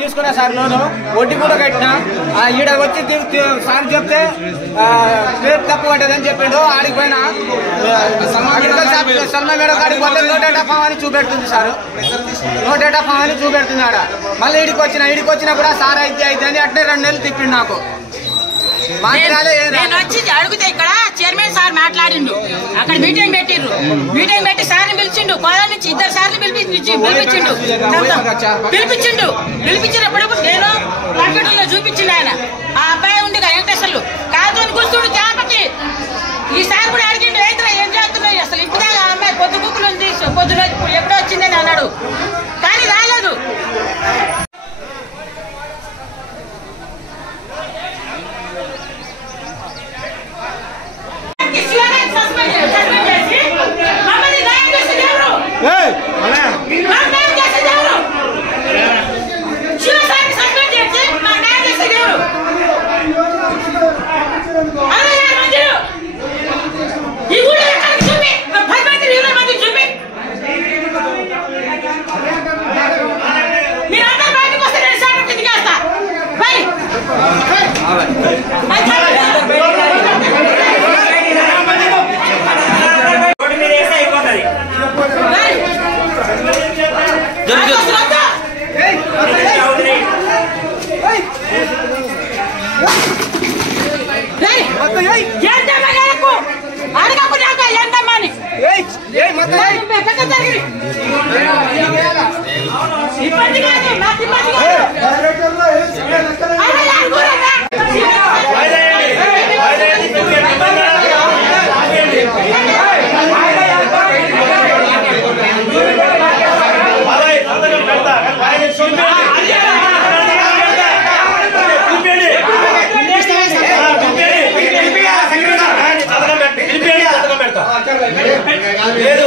తీసుకున్నా సార్ లోను వడ్డీ కూడా కట్టినా ఈడ వచ్చి సార్ చెప్తే రేపు తప్పు పడ్డదని చెప్పిండు. ఆడికి పోయినా సల్మా మేడం కాడికి పోతే నో డేటా ఫామ్ అని చూపెడుతుంది సార్, నో డేటా ఫామ్ అని చూపెడుతుంది ఆడ. మళ్ళీ ఈడికి వచ్చినా కూడా సార్ అయితే అని అట్నే 2 నెలలు తిప్పిండు నాకు. నేను వచ్చి అడిగితే ఇక్కడ చైర్మన్ సార్ మాట్లాడిండు, అక్కడ మీటింగ్ పెట్టిండ్రు, మీటింగ్ పెట్టి సార్ని పిలిచిండు, కోదాల నుంచి 2 సార్లు పిలిపించినప్పుడు నేను కంప్యూటర్ లో చూపించిండు ఆయన. ఆ అబ్బాయి ఉండి వెంకటేశ్వర్లు కాదు అని కూర్చుండు చేపకి. ఈ సార్ కూడా అడిగిండు రైతులు ఏం చేస్తున్నాయి అసలు ఇప్పుడు అమ్మాయి పొద్దు కుక్కులు ఉంది, పొద్దున ఎప్పుడో వచ్చిందని అన్నాడు, కానీ రాలేదు. లేదు